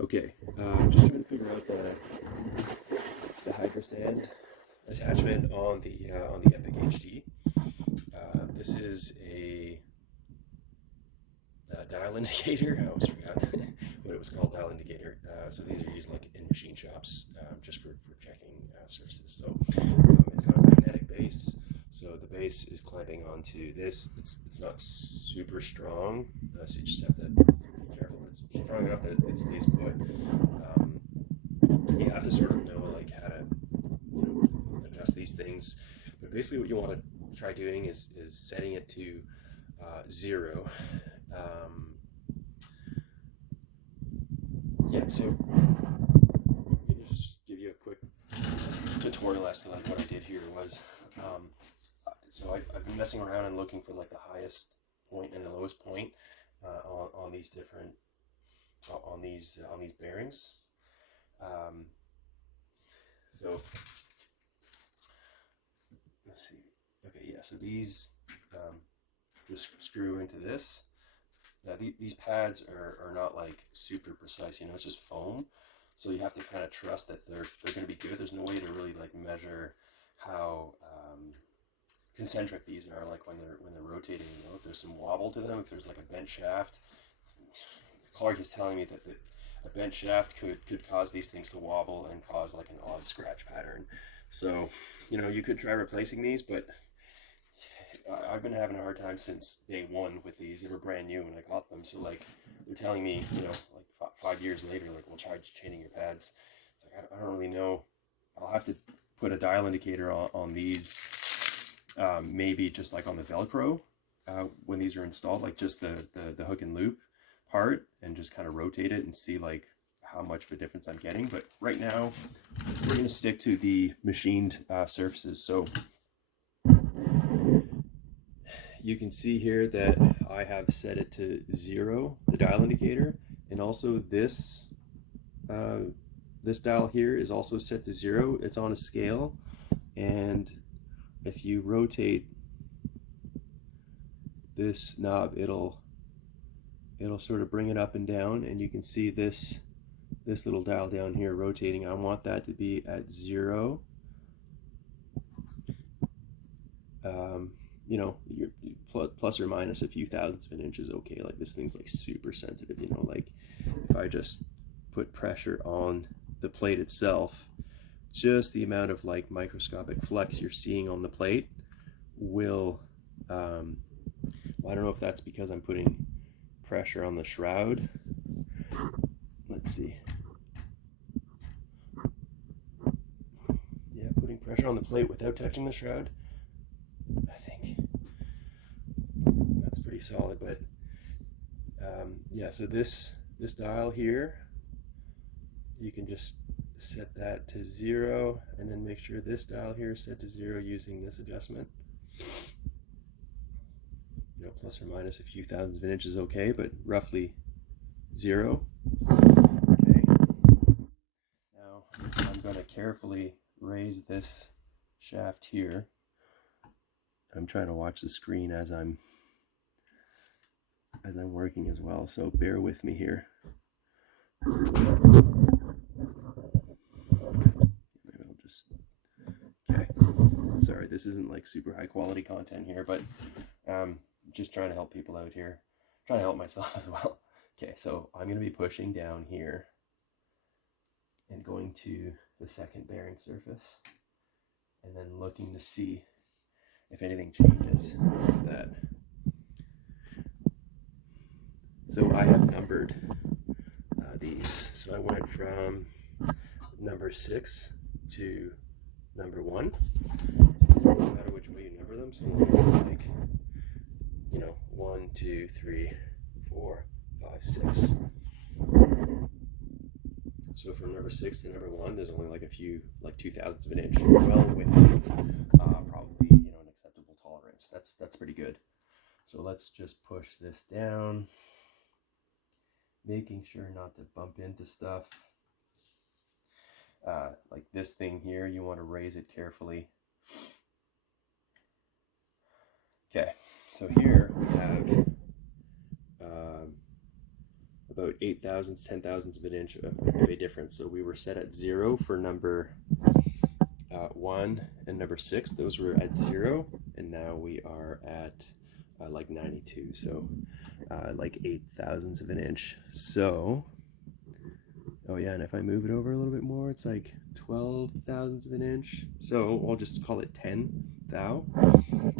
Okay, just trying to figure out the Hydrasand attachment on the Epic HD. This is a dial indicator. I always forgot what it was called, dial indicator. So these are used like in machine shops, just for checking surfaces. So it's got a magnetic base. So the base is clamping onto this. It's not super strong, so you just have to be careful. It's strong enough that it stays put. You have to sort of know like how to adjust these things. But basically, what you want to try doing is setting it to 0. Yeah, so I'm gonna just give you a quick tutorial as to like what I did here was. So I've been messing around and looking for like the highest point and the lowest point on these different on these bearings. So let's see. Okay, yeah. So these just screw into this. Now these pads are not like super precise. It's just foam. So you have to kind of trust that they're going to be good. There's no way to really like measure how concentric these are, like when they're rotating. If there's some wobble to them, if there's like a bent shaft. Clark is telling me that a bent shaft could cause these things to wobble and cause like an odd scratch pattern. So you could try replacing these, but I've been having a hard time since day one with these. They were brand new when I got them, so like they're telling me, like 5 years later, like we'll try chaining your pads. It's like I don't really know. I'll have to put a dial indicator on these, maybe just like on the Velcro when these are installed, like just the hook and loop part, and just kind of rotate it and see like how much of a difference I'm getting. But right now, we're going to stick to the machined surfaces. So you can see here that I have set it to 0, the dial indicator, and also this dial here is also set to 0. It's on a scale, and if you rotate this knob, it'll sort of bring it up and down, and you can see this little dial down here rotating. I want that to be at 0. You're plus or minus a few thousandths of an inch is okay. Like this thing's like super sensitive, like if I just put pressure on the plate itself, just the amount of like microscopic flex you're seeing on the plate will, I don't know if that's because I'm putting pressure on the shroud. Let's see. Yeah, putting pressure on the plate without touching the shroud, I think that's pretty solid. But yeah, so this dial here, you can just set that to 0, and then make sure this dial here is set to 0 using this adjustment. Plus or minus a few thousandths of an inch is okay, but roughly 0. Okay. Now I'm going to carefully raise this shaft here. I'm trying to watch the screen as I'm working as well, so bear with me here. Maybe I'll just, okay. Sorry, this isn't like super high quality content here, but just trying to help people out here, trying to help myself as well. Okay, so I'm going to be pushing down here and going to the second bearing surface, and then looking to see if anything changes with that. So I have numbered these. So I went from number 6 to number 1. So no matter which way you number them, so long as it's like 1, 2, 3, 4, 5, 6. So from number 6 to number 1, there's only like a few, like 2/1000ths of an inch, well within probably an acceptable tolerance. That's pretty good. So let's just push this down, making sure not to bump into stuff. Like this thing here, you want to raise it carefully. Okay, so here we have about 8 thousandths, 10 thousandths of an inch of a difference. So we were set at 0 for number 1 and number 6. Those were at 0, and now we are at like 92. So like 8 thousandths of an inch. So, oh yeah, and if I move it over a little bit more, it's like 12 thousandths of an inch. So I'll just call it 10 thou. Okay, so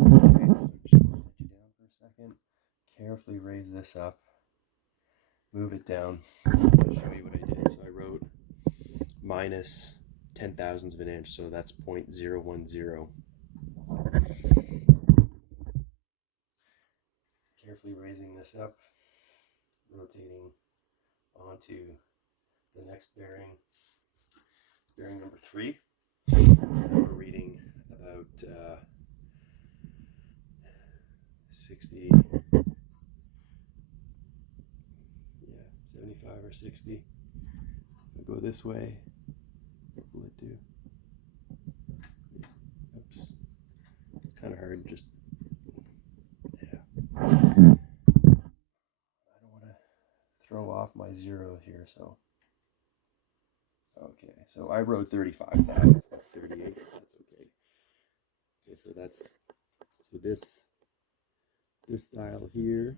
just set you down for a second. Carefully raise this up. Move it down. I'll show you what I did. So I wrote minus 10 thousandths of an inch, so that's 0.010. Carefully raising this up, rotating onto the next bearing, bearing number 3. We're reading about 60, 75 or 60. If I go this way, what will it do? Oops. It's kind of hard, just, yeah. I don't want to throw off my 0 here, so. Okay, so I wrote 35,000, 38, that's okay. Okay, so that's, so this dial here,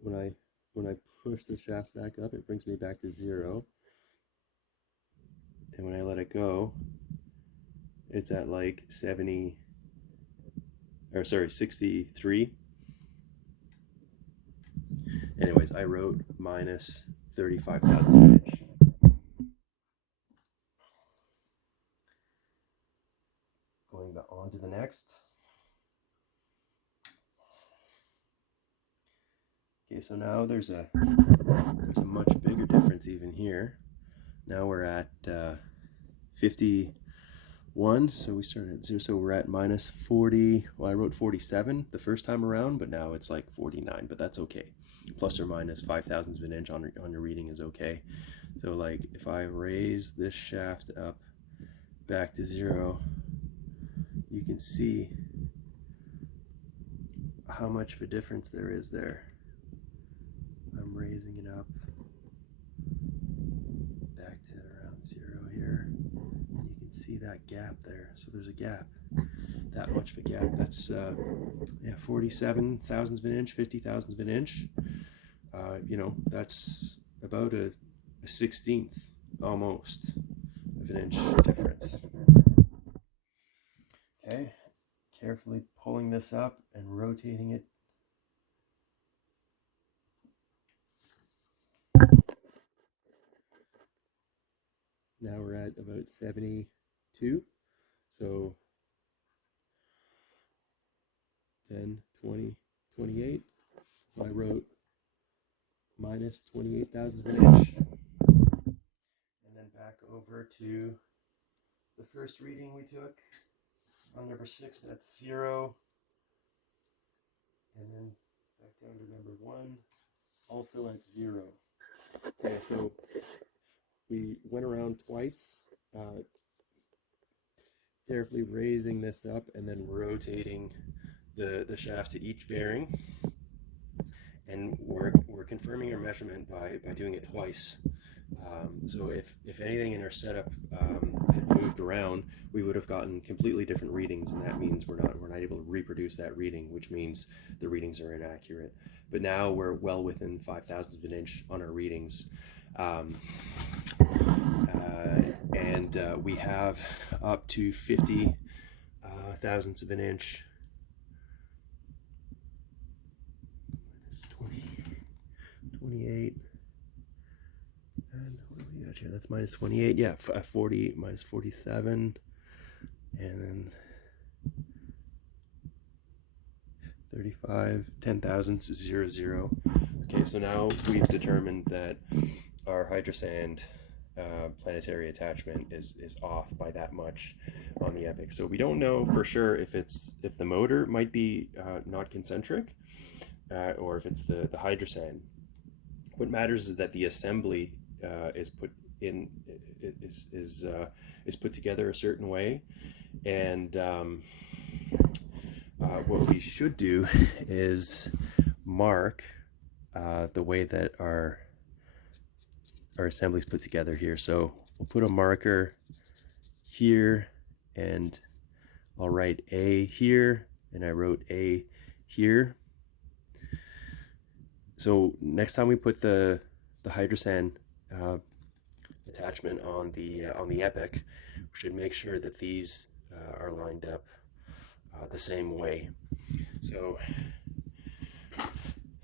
when I push the shaft back up, it brings me back to 0. And when I let it go, it's at like 63. Anyways, I wrote minus 35 thousandths of an inch. Going on to the next. Okay, so now there's a much bigger difference even here. Now we're at 51, so we started at 0, so we're at minus 40. Well, I wrote 47 the first time around, but now it's like 49, but that's okay. Plus or minus 5 thousandths of an inch on your reading is okay. So like if I raise this shaft up back to 0, you can see how much of a difference there is there. I'm raising it up back to around 0 here, and you can see that gap there. So there's a gap, that much of a gap. That's 47 thousandths of an inch, 50 thousandths of an inch. You know, that's about a 16th almost of an inch difference. Okay, carefully pulling this up and rotating it. Now we're at about 72. So 10, 20, 28. So I wrote minus 28 thousandths of an inch. And then back over to the first reading we took on number 6, that's 0. And then back down to number 1, also at 0. Okay, so we went around twice, carefully raising this up and then rotating the shaft to each bearing. And we're confirming our measurement by doing it twice. So if anything in our setup had moved around, we would have gotten completely different readings, and that means we're not able to reproduce that reading, which means the readings are inaccurate. But now we're well within 5 thousandths of an inch on our readings, and we have up to 50 thousandths of an inch. 28, and what do we got here? That's minus 28. Yeah, 40 minus 47, and then 35, 10 thousandths, 0, 0. Okay, so now we've determined that our Hydrasand planetary attachment is off by that much on the Epic. So we don't know for sure if the motor might be not concentric, or if it's the Hydrasand. What matters is that the assembly is put together a certain way, and what we should do is mark the way that our assembly is put together here. So we'll put a marker here, and I'll write A here, and I wrote A here. So next time we put the Hydrasand attachment on the Epic, we should make sure that these are lined up the same way. So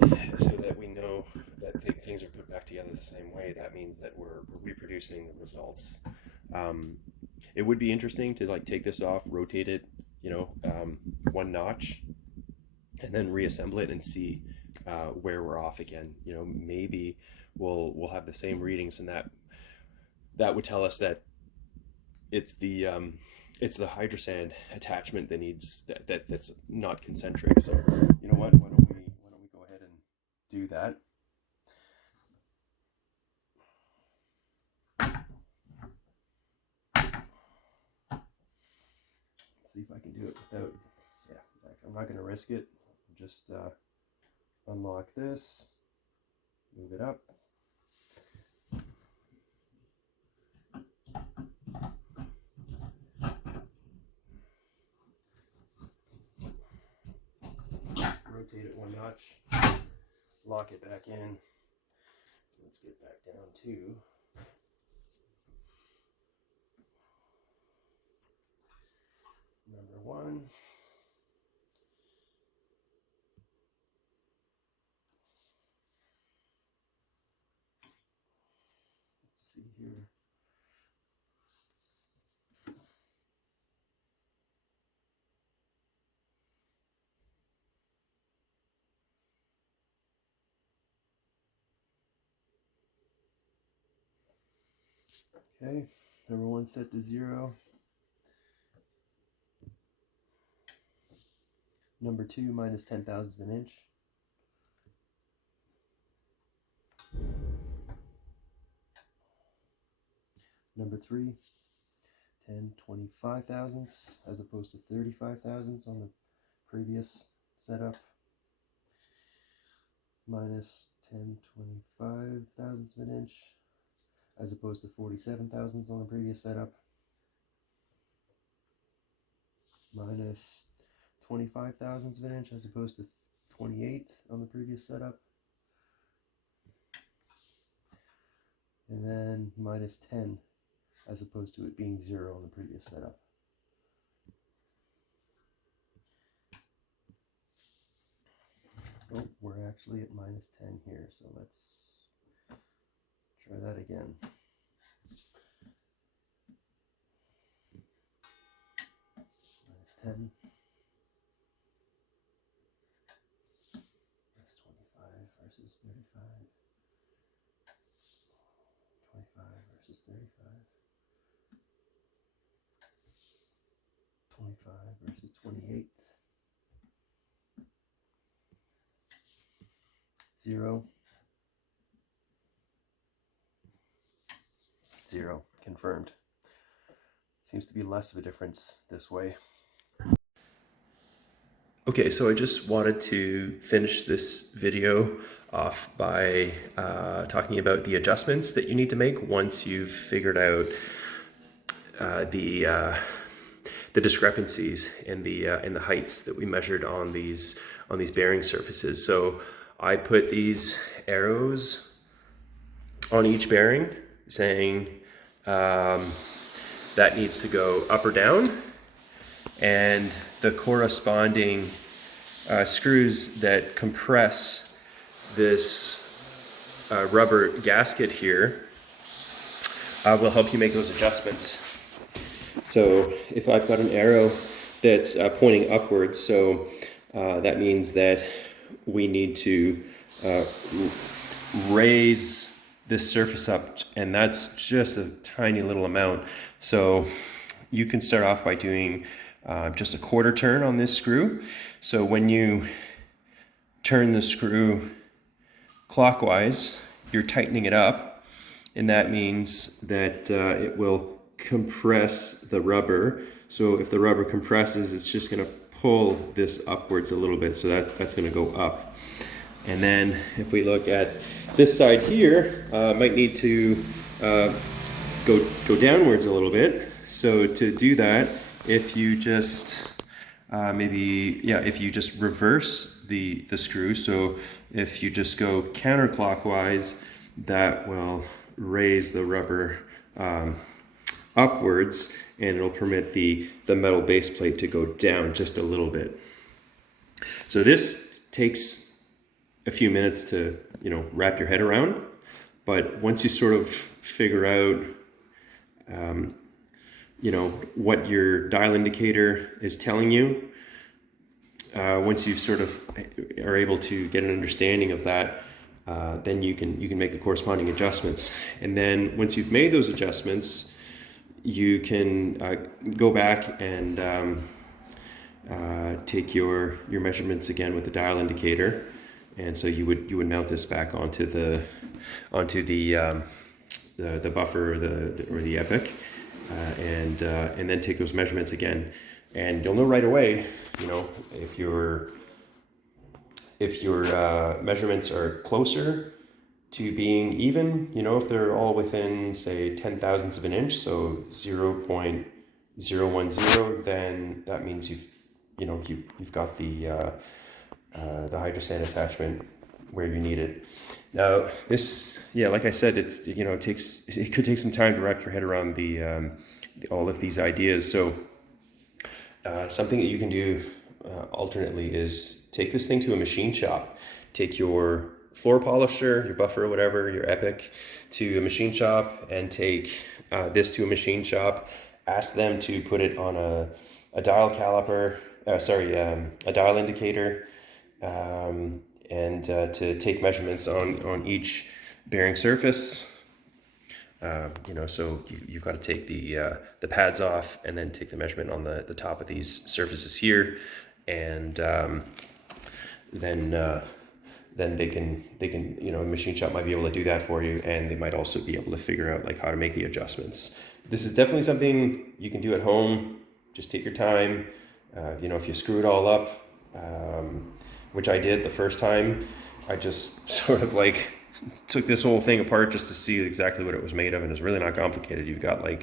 that we know that things are put back together the same way. That means that we're reproducing the results. It would be interesting to like take this off, rotate it, one notch, and then reassemble it and see where we're off again. Maybe we'll have the same readings, and that would tell us that it's the Hydrasand attachment that needs that's not concentric. So you know what? Why don't we go ahead and do that? See if I can do it without. Yeah, I'm not going to risk it. Just unlock this, move it up. Rotate it one notch, lock it back in. Let's get back down to number 1. Let's see here. Okay, number 1 set to 0. Number 2 minus 10,000ths of an inch. Number 3, 10/25 thousandths as opposed to 35 thousandths on the previous setup. Minus 10/25 thousandths of an inch as opposed to 47 thousandths on the previous setup. Minus 25 thousandths of an inch as opposed to 28 on the previous setup. And then minus 10 as opposed to it being 0 on the previous setup. Oh, we're actually at minus 10 here, so let's try that again. Minus 10. That's 25 versus 35. 25 versus 35. 25 versus 28. 0. 0. Confirmed. Seems to be less of a difference this way. Okay, so I just wanted to finish this video off by talking about the adjustments that you need to make once you've figured out the discrepancies in the heights that we measured on these bearing surfaces. So I put these arrows on each bearing saying that needs to go up or down, and the corresponding screws that compress this rubber gasket here will help you make those adjustments. So if I've got an arrow that's pointing upwards, so that means that we need to raise this surface up, and that's just a tiny little amount. So you can start off by doing just a quarter turn on this screw. So when you turn the screw clockwise, you're tightening it up, and that means that it will compress the rubber. So if the rubber compresses, it's just going to pull this upwards a little bit, so that's going to go up. And then if we look at this side here, might need to go downwards a little bit. So to do that, if you just if you just reverse the screw, so if you just go counterclockwise, that will raise the rubber upwards, and it'll permit the metal base plate to go down just a little bit. So this takes a few minutes to, wrap your head around, but once you sort of figure out what your dial indicator is telling you, once you sort of are able to get an understanding of that, then you can make the corresponding adjustments. And then once you've made those adjustments, you can go back and take your measurements again with the dial indicator. And so you would mount this back onto the buffer or the epic, and then take those measurements again, and you'll know right away, if your measurements are closer to being even, if they're all within, say, 10,000ths of an inch, so 0.010, then that means you've got the Hydrasand attachment where you need it. Now this, like I said, it could take some time to wrap your head around all of these ideas. So something that you can do alternately is take this thing to a machine shop. Take your floor polisher, your buffer, whatever, your epic, to a machine shop, and take this to a machine shop. Ask them to put it on a dial caliper, a dial indicator, and to take measurements on each bearing surface. So you've got to take the pads off, and then take the measurement on the top of these surfaces here, and then they can a machine shop might be able to do that for you, and they might also be able to figure out how to make the adjustments. This is definitely something you can do at home. Just take your time. If you screw it all up, which I did the first time, I just sort of took this whole thing apart just to see exactly what it was made of, and it's really not complicated. You've got a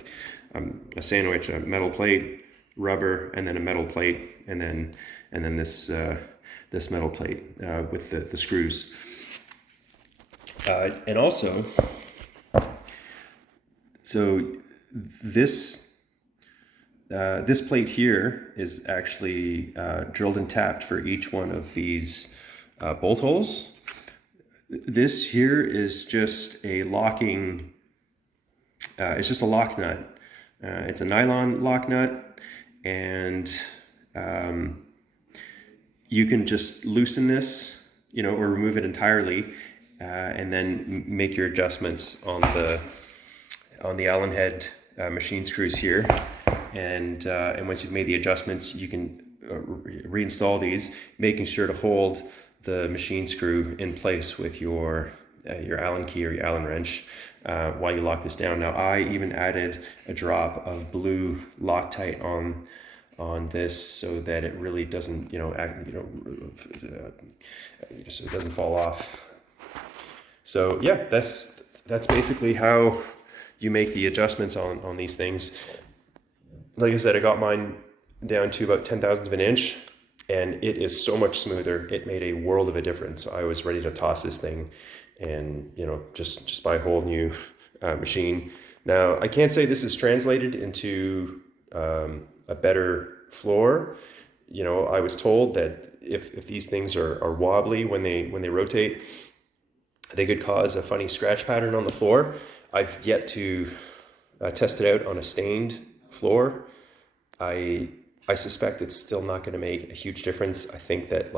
sandwich, a metal plate, rubber, and then a metal plate, and then this metal plate with the screws. And also, so this plate here is actually drilled and tapped for each one of these bolt holes. This here is just a locking, it's just a lock nut. It's a nylon lock nut, and you can just loosen this, or remove it entirely, and then make your adjustments on the Allen head machine screws here. And once you've made the adjustments, you can reinstall these, making sure to hold the machine screw in place with your Allen key or your Allen wrench while you lock this down. Now, I even added a drop of blue Loctite on this so that it really doesn't, so it doesn't fall off. So yeah, that's basically how you make the adjustments on these things. Like I said, I got mine down to about 10,000ths of an inch, and it is so much smoother. It made a world of a difference. I was ready to toss this thing and, just buy a whole new machine. Now, I can't say this is translated into a better floor. I was told that if these things are wobbly when they rotate, they could cause a funny scratch pattern on the floor. I've yet to test it out on a stained floor. I suspect it's still not going to make a huge difference. I think that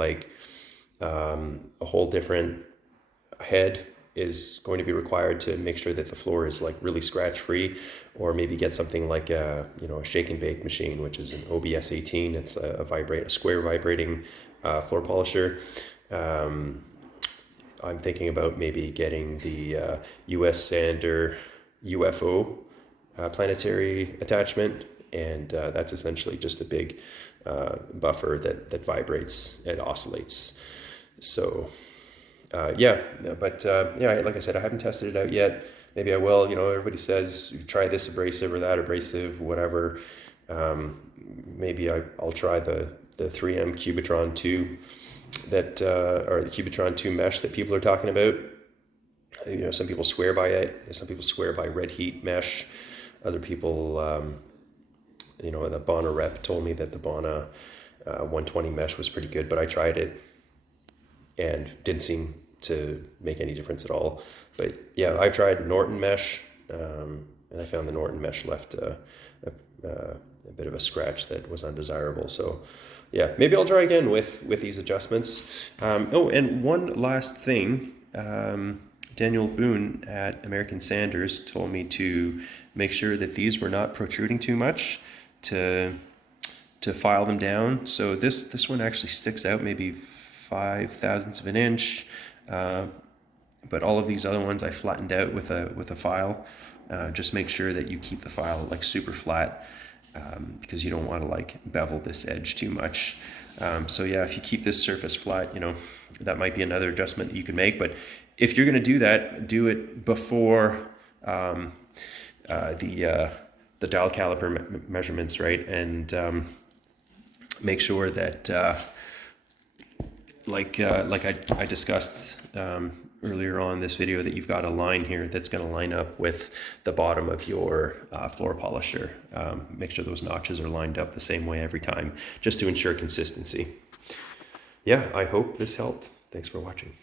a whole different head is going to be required to make sure that the floor is really scratch free, or maybe get something like a shake and bake machine, which is an OBS 18. It's a square vibrating floor polisher. I'm thinking about maybe getting the US Sander UFO planetary attachment, and that's essentially just a big buffer that vibrates and oscillates. So yeah, but yeah, like I said, I haven't tested it out yet. Maybe I will. You know, everybody says try this abrasive or that abrasive, whatever. Um, maybe I'll try the 3M Cubitron 2 that or the Cubitron 2 mesh that people are talking about. You know, some people swear by it. Some people swear by red heat mesh. Other people, you know, the Bona rep told me that the Bona 120 mesh was pretty good, but I tried it and didn't seem to make any difference at all. But yeah, I tried Norton mesh, and I found the Norton mesh left a bit of a scratch that was undesirable. So yeah, maybe I'll try again with these adjustments. Oh, and one last thing. Daniel Boone at American Sanders told me to make sure that these were not protruding too much to file them down. So this one actually sticks out maybe 5/1000ths of an inch, but all of these other ones I flattened out with a file. Just make sure that you keep the file like super flat, because you don't want to like bevel this edge too much. So yeah, if you keep this surface flat, you know, that might be another adjustment that you can make. But if you're going to do that, do it before the dial caliper measurements, right? And make sure that like I discussed earlier on in this video, that you've got a line here that's going to line up with the bottom of your floor polisher. Make sure those notches are lined up the same way every time, just to ensure consistency. Yeah, I hope this helped. Thanks for watching.